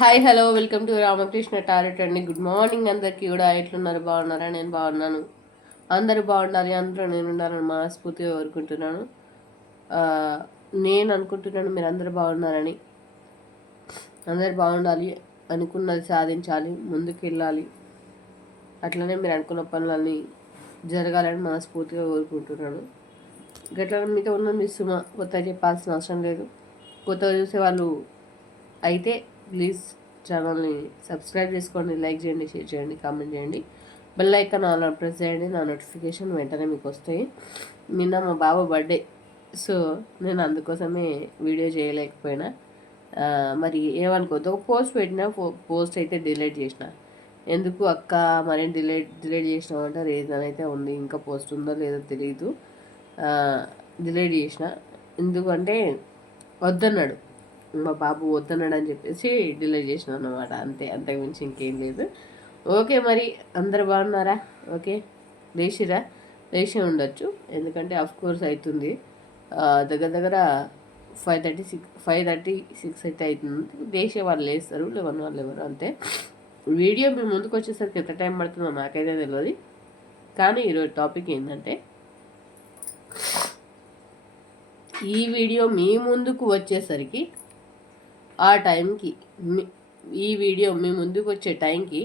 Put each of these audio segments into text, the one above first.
Hi hello welcome to Ramakrishna tarot అండి. Good morning అందరికీ కూడా. ఎట్లున్నారు? బాగున్నారా? నేను బాగున్నాను. అందరూ బాగుండాలి, అందరూ నేను ఉండాలని మనస్ఫూర్తిగా కోరుకుంటున్నాను. నేను అనుకుంటున్నాను మీరు అందరూ బాగున్నారని. అందరు బాగుండాలి, అనుకున్నది సాధించాలి, ముందుకు వెళ్ళాలి. అట్లనే మీరు అనుకున్న పనులన్నీ జరగాలని మనస్ఫూర్తిగా కోరుకుంటున్నాను. గట్లా మీతో ఉన్న మిస్సుమ కొత్త చెప్పాల్సిన అవసరం లేదు. కొత్తగా చూసే వాళ్ళు అయితే ప్లీజ్ ఛానల్ని సబ్స్క్రైబ్ చేసుకోండి, లైక్ చేయండి, షేర్ చేయండి, కామెంట్ చేయండి. బెల్ ఐకాన్ ఆల్ ప్రెస్ చేయండి. నా నోటిఫికేషన్ వెంటనే మీకు వస్తాయి. నిన్న మా బాబు బర్త్డే, సో నేను అందుకోసమే వీడియో చేయలేకపోయినా. మరి ఏమనుకోవద్దు, ఒక పోస్ట్ పెట్టినా పోస్ట్ అయితే డిలీట్ చేసిన. ఎందుకు అక్క మరి డిలీట్ చేసినావు అంటే రీజన్ అయితే ఉంది. ఇంకా పోస్ట్ ఉందో లేదో తెలియదు. డిలీట్ చేసిన. ఎందుకంటే వద్దన్నాడు మా బాబు, వద్దన్నాడు అని చెప్పేసి డిలీట్ చేసిన అన్నమాట. అంతకు మించి ఇంకేం లేదు. ఓకే, మరి అందరు బాగున్నారా? ఓకే, లేచి ఉండొచ్చు, ఎందుకంటే కోర్స్ అవుతుంది. దగ్గర దగ్గర 5:36 అయితే అవుతుంది. లేచే వాళ్ళు లేస్తారు, 11 వాళ్ళు ఎవరు అంతే. వీడియో మీ ముందుకు వచ్చేసరికి ఎంత టైం పడుతుందో నాకైతే తెలియదు. కానీ ఈరోజు టాపిక్ ఏంటంటే, ఈ వీడియో మీ ముందుకు వచ్చేసరికి ఆ టైంకి ఈ వీడియో మీ ముందుకు వచ్చే టైంకి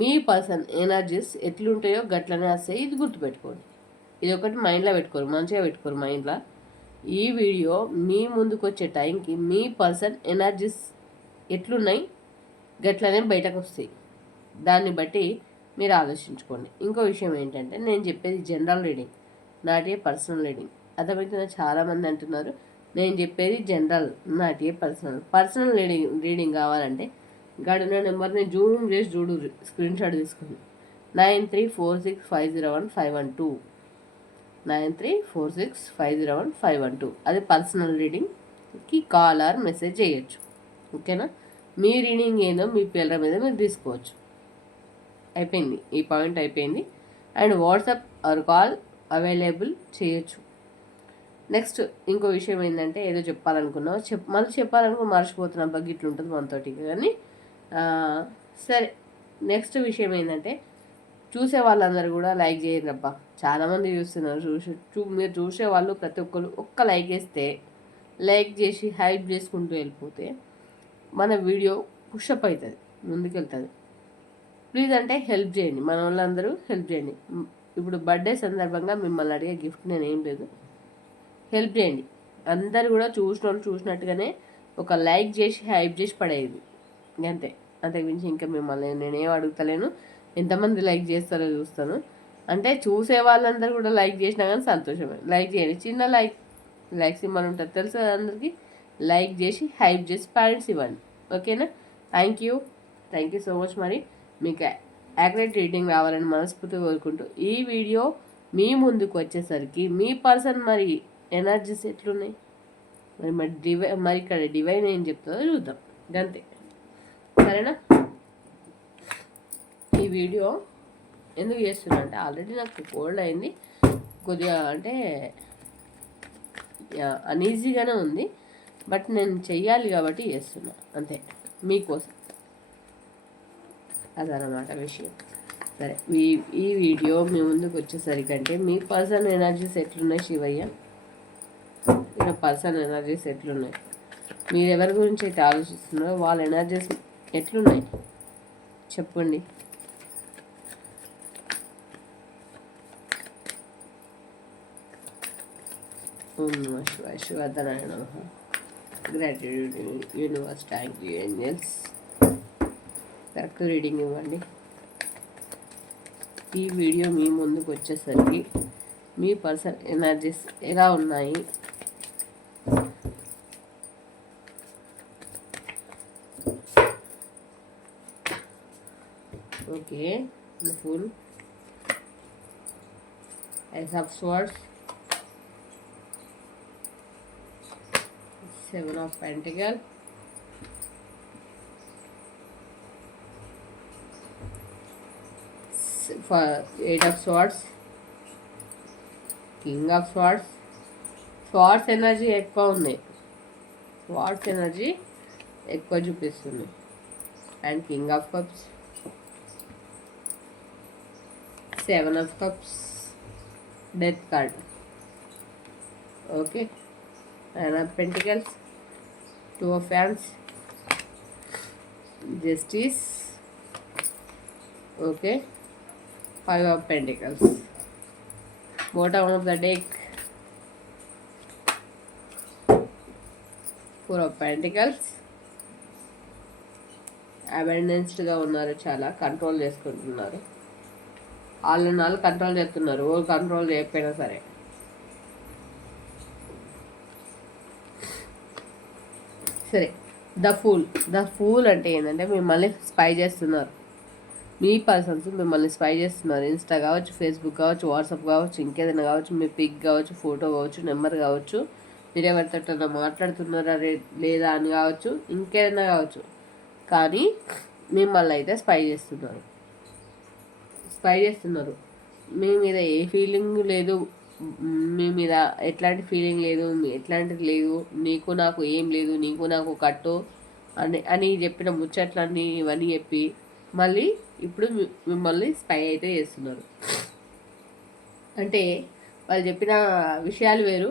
మీ పర్సన్ ఎనర్జీస్ ఎట్లుంటాయో గట్లనే వస్తాయి. ఇది గుర్తుపెట్టుకోండి. ఇది ఒకటి మైండ్లో పెట్టుకోరు, మంచిగా పెట్టుకోరు మైండ్లో. ఈ వీడియో మీ ముందుకు వచ్చే టైంకి మీ పర్సన్ ఎనర్జీస్ ఎట్లున్నాయి గట్లనే బయటకు వస్తాయి. దాన్ని బట్టి మీరు ఆలోచించుకోండి. ఇంకో విషయం ఏంటంటే, నేను చెప్పేది general reading, not a personal reading. అర్థమవుతుందా? చాలామంది అంటున్నారు నేను చెప్పేది general, not a personal reading కావాలంటే గడిన నెంబర్ని జూమ్ చేసి చూడు, స్క్రీన్ షాట్ తీసుకుని 9346501512 9346501512. అది పర్సనల్ రీడింగ్కి కాల్ ఆర్ మెసేజ్ చేయొచ్చు. ఓకేనా? మీ రీడింగ్ ఏందో మీ పేర్ల మీద మీరు తీసుకోవచ్చు. అయిపోయింది, ఈ పాయింట్ అయిపోయింది. And WhatsApp or call available చేయొచ్చు. నెక్స్ట్ ఇంకో విషయం ఏంటంటే, ఏదో చెప్పాలనుకున్నావు మళ్ళీ చెప్పాలనుకో మర్చిపోతున్నా, బగ్గి ఇట్లుంటుంది మనతోటి. కానీ సరే, నెక్స్ట్ విషయం ఏంటంటే, చూసే వాళ్ళందరూ కూడా లైక్ చేయరు అబ్బా. చాలామంది చూస్తున్నారు. మీరు చూసే వాళ్ళు ప్రతి ఒక్కరు ఒక్క లైక్ వేస్తే, లైక్ చేసి హైప్ చేసుకుంటూ వెళ్ళిపోతే మన వీడియో పుషప్ అవుతుంది, ముందుకెళ్తుంది. ప్లీజ్ అంటే హెల్ప్ చేయండి, మన వాళ్ళందరూ హెల్ప్ చేయండి. ఇప్పుడు బర్త్డే సందర్భంగా మిమ్మల్ని అడిగే గిఫ్ట్ నేను ఏం లేదు, హెల్ప్ చేయండి. అందరు కూడా చూసిన వాళ్ళు చూసినట్టుగానే ఒక లైక్ చేసి హైప్ చేసి పడేది, అంతే. అంతకుమించి ఇంకా మిమ్మల్ని నేనేం అడుగుతలేను. ఎంతమంది లైక్ చేస్తారో చూస్తాను. అంటే చూసే వాళ్ళందరూ కూడా లైక్ చేసినా కానీ సంతోషమే. లైక్ చేయండి, చిన్న లైక్ సింబల్ ఉంటుంది తెలుసు కదా అందరికీ. లైక్ చేసి హైప్ చేసి పాయింట్స్ ఇవ్వండి. ఓకేనా? Thank you so much. మరి మీకు యాక్యురేట్ రీడింగ్ రావాలని మనస్ఫూర్తిగా కోరుకుంటూ, ఈ వీడియో మీ ముందుకు వచ్చేసరికి మీ పర్సన్ మరి ఎనర్జీస్ ఎట్లున్నాయి, మరి ఇక్కడ డివైన్ ఏం చెప్తుందో చూద్దాం, అంతే. సరేనా? ఈ వీడియో ఎందుకు చేస్తున్నా అంటే, ఆల్రెడీ నాకు కోల్డ్ అయింది కొద్దిగా, అంటే అన్ఈజీగానే ఉంది. బట్ నేను చెయ్యాలి కాబట్టి చేస్తున్నా, అంతే, మీకోసం. అదనమాట విషయం. సరే, ఈ వీడియో మీ ముందుకు వచ్చేసరికి అంటే, మీ పర్సన్ ఎనర్జీస్ ఎట్లున్నాయి శివయ్య, నా పర్సన్ ఎనర్జీస్ ఎట్లున్నాయి, మీరు ఎవరి గురించి అయితే ఆలోచిస్తున్నారో వాళ్ళ ఎనర్జీస్ ఎట్లున్నాయి చెప్పండి. ఓం నమః శివాయ, శివధనాయ నమః. Gratitude universe, thank you angels. Correct reading ఇవ్వండి. ఈ వీడియో మీ ముందుకు వచ్చేసరికి మీ పర్సన్ ఎనర్జీస్ ఎలా ఉన్నాయి, okay. Full Ace of Swords, 7 of Pentacles, 8 of Swords, King of Swords. Swords energy ఎక్కువ ఉంది, స్వార్డ్స్ ఎనర్జీ ఎక్కువ చూపిస్తుంది. And king of cups, 7 of cups, death card. Okay, nine of pentacles, 2 of wands, justice. Okay, 5 of pentacles, bottom of the deck, 4 of pentacles. అబెండెన్స్డ్గా ఉన్నారు, చాలా control చేసుకుంటున్నారు, వాళ్ళు control చేస్తున్నారు, ఓ control చేయకపోయినా సరే. సరే, ద ఫూల్ అంటే ఏంటంటే మిమ్మల్ని స్పై చేస్తున్నారు. మీ పర్సన్స్ మిమ్మల్ని స్పై చేస్తున్నారు. ఇన్స్టా కావచ్చు, ఫేస్బుక్ కావచ్చు, వాట్సాప్ కావచ్చు, ఇంకేదైనా కావచ్చు, మీ పిక్ కావచ్చు, ఫోటో కావచ్చు, నెంబర్ కావచ్చు, మీరు ఎవరితో మాట్లాడుతున్నారా లేదా అని కావచ్చు, ఇంకేదైనా కావచ్చు, కానీ మిమ్మల్ని అయితే స్పై చేస్తున్నారు. మీ మీద ఏ ఫీలింగ్ లేదు, మీ మీద ఎట్లాంటి ఫీలింగ్ లేదు, ఎట్లాంటిది లేదు, నీకు నాకు ఏం లేదు, నీకు నాకు కట్టు అని చెప్పిన ముచ్చట్లన్నీ ఇవన్నీ చెప్పి మళ్ళీ ఇప్పుడు మిమ్మల్ని స్పై అయితే చేస్తున్నారు. అంటే వాళ్ళు చెప్పిన విషయాలు వేరు,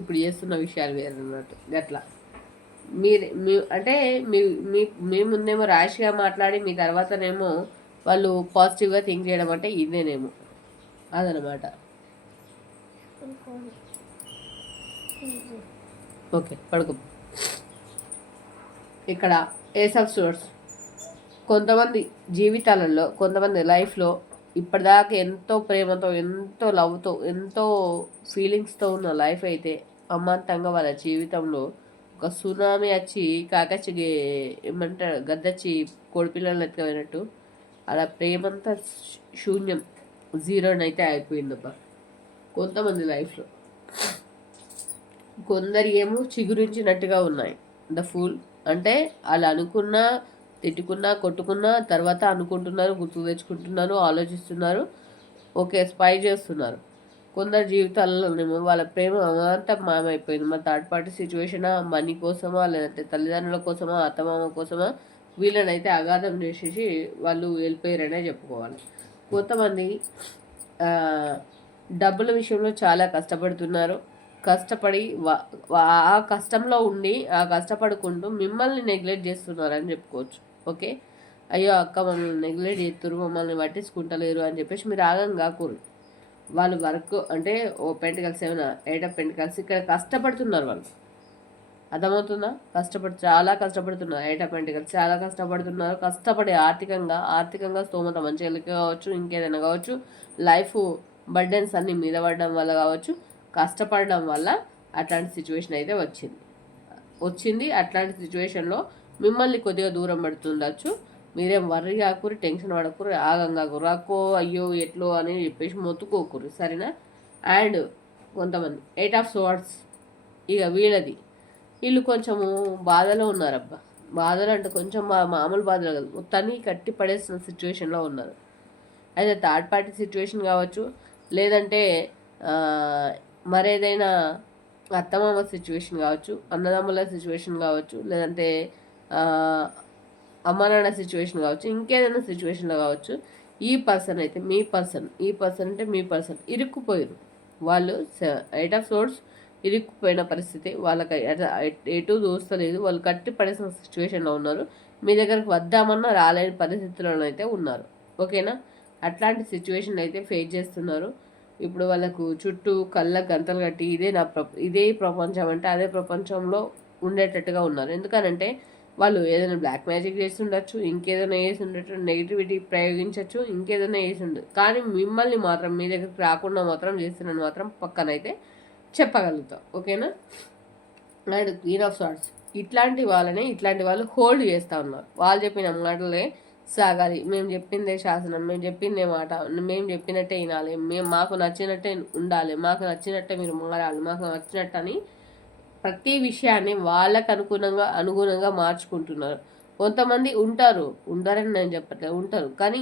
ఇప్పుడు చేస్తున్న విషయాలు వేరు అన్నట్టు. గట్లా అంటే మీ ముందేమో ర్యాష్గా మాట్లాడి మీ తర్వాతనేమో వాళ్ళు పాజిటివ్గా థింక్ చేయడం అంటే ఇదేనేమో అదనమాట. ఓకే, పడుకో. ఇక్కడ ఏస్ ఆఫ్ సోర్స్, కొంతమంది జీవితాలలో, కొంతమంది లైఫ్లో ఇప్పటిదాకా ఎంతో ప్రేమతో, ఎంతో లవ్తో, ఎంతో ఫీలింగ్స్తో ఉన్న లైఫ్ అయితే అమాంతంగా వాళ్ళ జీవితంలో ఒక సునామీ వచ్చి కాకచ్చి ఏమంటారు గద్దచ్చి కోడిపిల్లలు ఎత్తుకపోయినట్టు అలా ప్రేమంతా శూన్యం, జీరోనైతే అయిపోయిందబ్బా కొంతమంది లైఫ్లో. కొందరి ఏమో చిగురించినట్టుగా ఉన్నాయి. ద ఫూల్ అంటే వాళ్ళు అనుకున్నా, తిట్టుకున్నా, కొట్టుకున్నా తర్వాత అనుకుంటున్నారు, గుర్తు తెచ్చుకుంటున్నారు, ఆలోచిస్తున్నారు, ఓకే స్పై చేస్తున్నారు. కొందరు జీవితాలలోనేమో వాళ్ళ ప్రేమ అంతా మాయమైపోయింది. మా థర్డ్ పార్టీ సిచ్యువేషనా, మనీ కోసమా, లేదంటే తల్లిదండ్రుల కోసమా, అత్తమామ కోసమా వీళ్ళనైతే అగాధం చేసేసి వాళ్ళు వెళ్ళిపోయారనే చెప్పుకోవాలి. కొంతమంది డబ్బుల విషయంలో చాలా కష్టపడుతున్నారు. కష్టపడి ఆ కష్టంలో ఉండి ఆ కష్టపడుకుంటూ మిమ్మల్ని నెగ్లెక్ట్ చేస్తున్నారని చెప్పుకోవచ్చు. ఓకే, అయ్యో అక్క మమ్మల్ని నెగ్లెక్ట్ చేస్తున్నారు, మమ్మల్ని పట్టించుకుంటలేరు అని చెప్పేసి మీరు ఆగం కాకూడదు. వాళ్ళు వర్క్ అంటే ఓ పెంటికల్స్ ఏమైనా 8 of Pentacles ఇక్కడ కష్టపడుతున్నారు వాళ్ళు, అర్థమవుతుందా? చాలా కష్టపడుతున్నారు. 8 of Pentacles చాలా కష్టపడుతున్నారు. కష్టపడి ఆర్థికంగా స్తోమత మంచిగా కావచ్చు, ఇంకేదైనా కావచ్చు, లైఫ్ బర్డెన్స్ అన్నీ మీద పడడం వల్ల కావచ్చు, కష్టపడడం వల్ల అట్లాంటి సిచ్యువేషన్ అయితే వచ్చింది. అట్లాంటి సిచ్యువేషన్లో మిమ్మల్ని కొద్దిగా దూరం పెడుతుండొచ్చు. మీరేం వర్రీ కాకూరి, టెన్షన్ పడకూరి, ఆగం కాకూరు, అక్కో అయ్యో ఎట్లో అని చెప్పేసి మొత్తుకోకూరు, సరేనా? అండ్ కొంతమంది 8 of Swords, ఇక వీళ్ళు కొంచెము బాధలో ఉన్నారబ్బా. బాధలు అంటే కొంచెం మామూలు బాధలు కాదు, మొత్తాన్ని కట్టి పడేసిన సిచ్యువేషన్లో ఉన్నారు. అయితే థర్డ్ పార్టీ సిచ్యువేషన్ కావచ్చు, లేదంటే మరేదైనా అత్తమామ సిచ్యువేషన్ కావచ్చు, అన్నదమ్ముల సిచ్యువేషన్ కావచ్చు, లేదంటే అమ్మ నాన్న సిచ్యువేషన్ కావచ్చు, ఇంకేదైనా సిచ్యువేషన్లో కావచ్చు. ఈ పర్సన్ అంటే మీ పర్సన్ ఇరుక్కుపోయారు. వాళ్ళు 8 of Swords ఇరుక్కుపోయిన పరిస్థితి, వాళ్ళకి ఎటు దోస్తలేదు, వాళ్ళు కట్టి పడేసిన సిచ్యువేషన్లో ఉన్నారు. మీ దగ్గరకు వద్దామన్నా రాలేని పరిస్థితుల్లో అయితే ఉన్నారు. ఓకేనా? అట్లాంటి సిచ్యువేషన్ అయితే ఫేస్ చేస్తున్నారు. ఇప్పుడు వాళ్ళకు చుట్టూ కళ్ళ గంతలు కట్టి ఇదే ప్రపంచం అంటే అదే ప్రపంచంలో ఉండేటట్టుగా ఉన్నారు. ఎందుకనంటే వాళ్ళు ఏదైనా బ్లాక్ మ్యాజిక్ చేసి ఉండొచ్చు, ఇంకేదైనా వేసి ఉండొచ్చు, నెగిటివిటీ ప్రయోగించవచ్చు, ఇంకేదైనా వేసి ఉండదు. కానీ మిమ్మల్ని మాత్రం మీ దగ్గరికి రాకుండా మాత్రం చేస్తున్నాను మాత్రం పక్కనైతే చెప్పగలుగుతాం. ఓకేనా? అండ్ క్వీన్ ఆఫ్ సార్ట్స్, ఇట్లాంటి వాళ్ళు హోల్డ్ చేస్తూ ఉన్నారు. వాళ్ళు చెప్పిన మాటలే సాగాలి, మేము చెప్పిందే శాసనం, మేము చెప్పిందే మాట, మేము చెప్పినట్టే వినాలి, మాకు నచ్చినట్టే ఉండాలి, మాకు నచ్చినట్టే మీరు మారాలి, మాకు నచ్చినట్టు అని ప్రతి విషయాన్ని వాళ్ళకు అనుగుణంగా మార్చుకుంటున్నారు. కొంతమంది ఉండరని నేను చెప్పట్లేదు, ఉంటారు, కానీ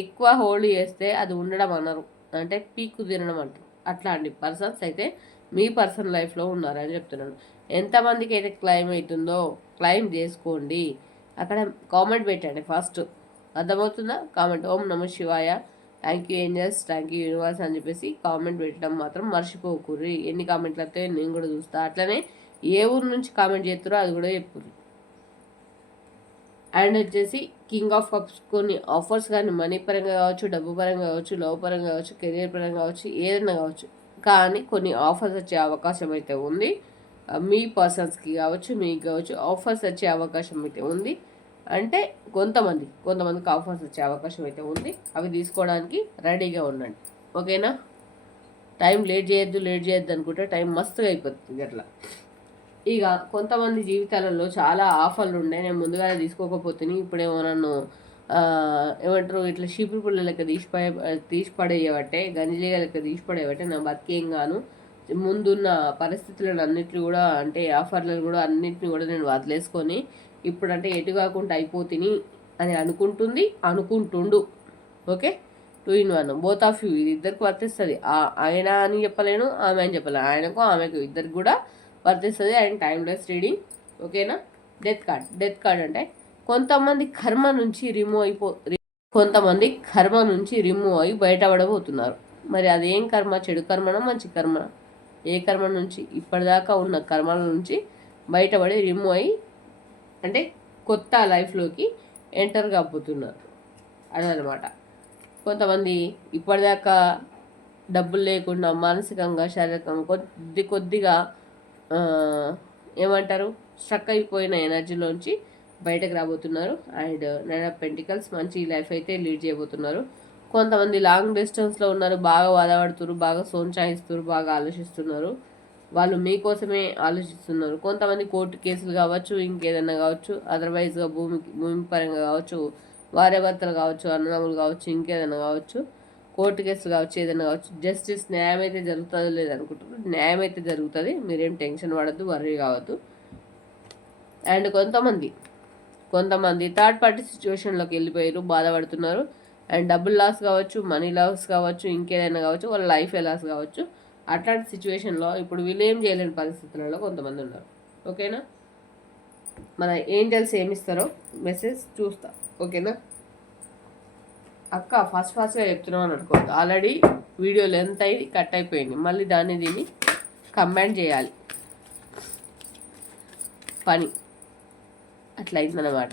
ఎక్కువ హోల్డ్ చేస్తే అది ఉండడం అనరు, అంటే పీక్కు తినడం అంటారు. అట్లాంటి పర్సన్స్ అయితే మీ పర్సనల్ లైఫ్లో ఉన్నారని చెప్తున్నాను. ఎంతమందికి అయితే క్లైమ్ అవుతుందో క్లైమ్ చేసుకోండి. అక్కడ కామెంట్ పెట్టండి ఫస్ట్. అర్థమవుతుందా? కామెంట్ ఓం నమ శివాయ, thank you angels, thank you universe అని చెప్పేసి కామెంట్ పెట్టడం మాత్రం మర్చిపోకూర్రి. ఎన్ని కామెంట్లు వస్తాయో నేను కూడా చూస్తా. అట్లనే ఏ ఊరు నుంచి కామెంట్ చేస్తారో అది కూడా చెప్పుర్రి. అండ్ వచ్చేసి కింగ్ ఆఫ్ కప్స్ కొన్ని ఆఫర్స్ కానీ మనీ పరంగా కావచ్చు, డబ్బు పరంగా కావచ్చు, లవ్ పరంగా కావచ్చు, కెరీర్ పరంగా కావచ్చు, ఏదైనా కావచ్చు, కానీ కొన్ని ఆఫర్స్ వచ్చే అవకాశం అయితే ఉంది. మీ పర్సన్స్కి కావచ్చు, మీకు కావచ్చు ఆఫర్స్ వచ్చే అవకాశం అయితే ఉంది. అంటే కొంతమందికి ఆఫర్స్ వచ్చే అవకాశం అయితే ఉంది. అవి తీసుకోవడానికి రెడీగా ఉండండి. ఓకేనా? టైం లేట్ చేయొద్దు అనుకుంటే టైం మస్తుగా అయిపోతుంది అట్లా. ఇక కొంతమంది జీవితాలలో చాలా ఆఫర్లు ఉండే, నేను ముందుగానే తీసుకోకపోతే ఇప్పుడేమో నన్ను ఏమంటారు ఇట్లా చీపురు లెక్క తీసి పడేయబట్టే, గంజిలీగ లెక్క తీసి పడేయబట్టే నా బతికేం గాను ముందున్న పరిస్థితులను అన్నింటినీ కూడా, అంటే ఆఫర్లను కూడా అన్నింటినీ కూడా నేను వదిలేసుకొని ఇప్పుడంటే ఎటు కాకుండా అయిపోతిని అని అనుకుంటుండు. Okay, 2 in 1 both of you. ఇది ఇద్దరికి వర్తిస్తుంది. ఆయన అని చెప్పలేను, ఆమె అని చెప్పలేను. ఆయనకు ఆమెకు ఇద్దరికి కూడా వర్తిస్తుంది. And timeless reading. ఓకేనా? డెత్ కార్డ్ అంటే కొంతమంది కర్మ నుంచి రిమూవ్ అయ్యి బయటపడబోతున్నారు. మరి అదేం కర్మ? చెడు కర్మనా, మంచి కర్మ? ఏ కర్మ నుంచి? ఇప్పటిదాకా ఉన్న కర్మల నుంచి బయటపడి రిమూవ్ అయ్యి అంటే కొత్త లైఫ్లోకి ఎంటర్ కాబోతున్నారు అదనమాట. కొంతమంది ఇప్పటిదాకా డబ్బులు లేకుండా మానసికంగా, శారీరకంగా కొద్దిగా ఏమంటారు స్ట్రక్ అయిపోయిన ఎనర్జీలోంచి బయటకు రాబోతున్నారు. అండ్ 9 of Pentacles మంచి లైఫ్ అయితే లీడ్ చేయబోతున్నారు. కొంతమంది లాంగ్ డిస్టెన్స్లో ఉన్నారు, బాగా బాధపడుతున్నారు, బాగా సోంచాయిస్తున్నారు, బాగా ఆలోచిస్తున్నారు. వాళ్ళు మీకోసమే ఆలోచిస్తున్నారు. కొంతమంది కోర్టు కేసులు కావచ్చు, ఇంకేదైనా కావచ్చు, అదర్వైజ్గా భూమి పరంగా కావచ్చు, భార్యాభర్తలు కావచ్చు, అన్నదమ్ములు కావచ్చు, ఇంకేదైనా కావచ్చు, కోర్టు కేసులు కావచ్చు, ఏదైనా కావచ్చు, జస్టిస్ న్యాయం అయితే జరుగుతుందో లేదనుకుంటున్నారు. న్యాయం అయితే జరుగుతుంది. మీరేం టెన్షన్ పడద్దు, వర్రీ కావద్దు. అండ్ కొంతమంది థర్డ్ పార్టీ సిచ్యువేషన్లోకి వెళ్ళిపోయారు, బాధపడుతున్నారు. అండ్ డబ్బుల్ లాస్ కావచ్చు, మనీ లాస్ కావచ్చు, ఇంకేదైనా కావచ్చు, వాళ్ళ లైఫ్ లాస్ కావచ్చు. అట్లాంటి సిచ్యువేషన్లో ఇప్పుడు వీళ్ళు ఏం చేయలేని పరిస్థితులలో కొంతమంది ఉన్నారు. ఓకేనా? మన ఏంజల్స్ ఏమిస్తారో మెసేజ్ చూస్తా. ఓకేనా అక్క? ఫాస్ట్గా చెప్తున్నాం అని అనుకోవద్దు. ఆల్రెడీ వీడియో లెంత్ అయి కట్ అయిపోయింది. మళ్ళీ దీన్ని కంబైన్ చేయాలి. పని అట్లా అయిందన్నమాట.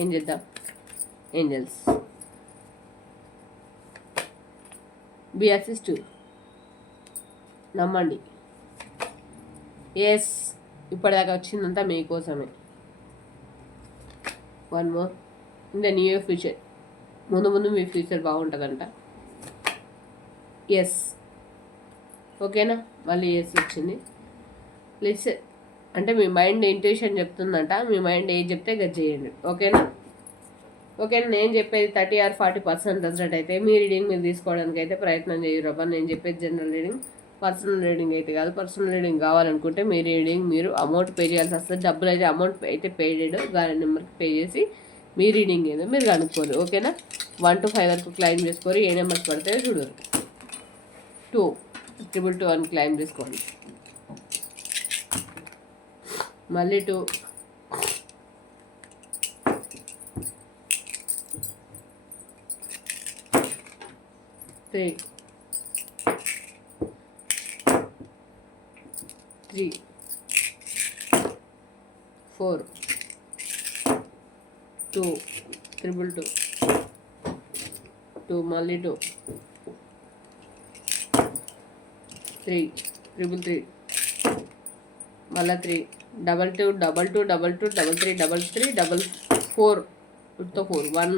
ఏం చేద్దాం? ఏంజల్స్ బి అసిస్ట్, నమ్మండి. ఎస్, ఇప్పటిదాకా వచ్చిందంతా మీకోసమే. One more in the new future. ముందు మీ ఫ్యూచర్ బాగుంటుందంట. ఎస్. ఓకేనా? మళ్ళీ ఎస్ వచ్చింది. ప్లీజ్ అంటే మీ మైండ్ ఇంట్యూషన్ చెప్తుందంట. మీ మైండ్ ఏం చెప్తే గది చేయండి. ఓకేనా? నేను చెప్పేది 30 or 40% రిజల్ట్ అయితే మీ రీడింగ్ మీరు తీసుకోవడానికి అయితే ప్రయత్నం చేయరు. నేను చెప్పేది జనరల్ రీడింగ్, పర్సనల్ రీడింగ్ అయితే కాదు. పర్సనల్ రీడింగ్ కావాలనుకుంటే మీ రీడింగ్ మీరు అమౌంట్ పే చేయాల్సి వస్తుంది. డబ్బులు అయితే అమౌంట్ అయితే పే చేయడు, దాని నెంబర్కి పే చేసి మీ రీడింగ్ ఏదో మీరు కనుక్కోరు. ఓకేనా? 1 to 5 వరకు క్లైమ్ చేసుకోరు. ఏ నెంబర్స్ పడితే చూడరు. 2 2 అని క్లైమ్ చేసుకోండి. మళ్ళీ 2 3 4 2 2 మళ్ళీ 2 3 మళ్ళీ 3 2 2 2 3 4 1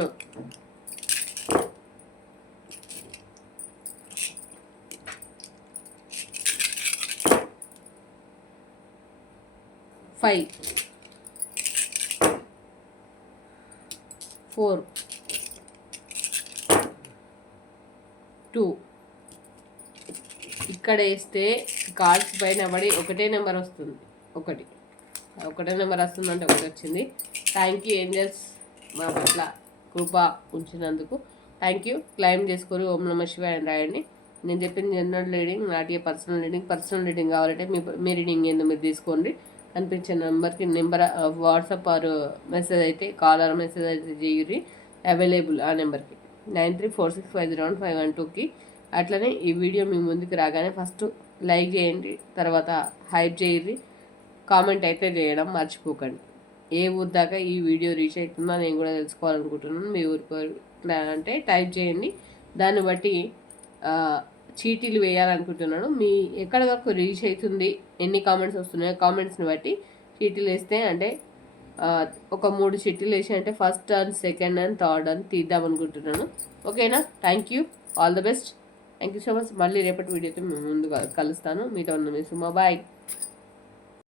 5 4 2. ఇక్కడ వేస్తే కార్డ్స్ పైన పడి ఒకటే నెంబర్ వస్తుంది. ఒకటే నెంబర్ వస్తుందంటే ఒకటి వచ్చింది. థ్యాంక్ యూ ఏంజల్స్, మా పట్ల కృప ఉంచినందుకు థ్యాంక్ యూ. క్లైమ్ చేసుకొని ఓం నమ శివాయ అని రాయండి. నేను చెప్పిన జనరల్ రీడింగ్, నాటియ పర్సనల్ రీడింగ్ కావాలంటే మీ రీడింగ్ ఏందో మీరు తీసుకోండి. కనిపించే నెంబర్కి వాట్సాప్ ఆర్ మెసేజ్ అయితే కాల్ ఆర్ మెసేజ్ అయితే చేయరి అవైలబుల్ ఆ నెంబర్కి 9346501512కి. అట్లనే ఈ వీడియో మీ ముందుకు రాగానే ఫస్ట్ లైక్ చేయండి, తర్వాత హైప్ చేయరి, కామెంట్ అయితే చేయడం మర్చిపోకండి. ఏ ఊరు దాకా ఈ వీడియో రీచ్ అవుతుందో నేను కూడా తెలుసుకోవాలనుకుంటున్నాను. మీ ఊరికి అంటే టైప్ చేయండి, దాన్ని బట్టి చీటీలు వేయాలనుకుంటున్నాను. మీ ఎక్కడ వరకు రీచ్ అవుతుంది, ఎన్ని కామెంట్స్ వస్తున్నాయో కామెంట్స్ని బట్టి చీటీలు వేస్తే అంటే ఒక 3 చీటీలు వేసి అంటే first and second and third అని తీద్దాం అనుకుంటున్నాను. ఓకేనా? Thank you, all the best. Thank you so much. మళ్ళీ రేపటి వీడియోతో మేము ముందుగా కలుస్తాను. మీతో ఉన్న మీ సుమా. బాయ్.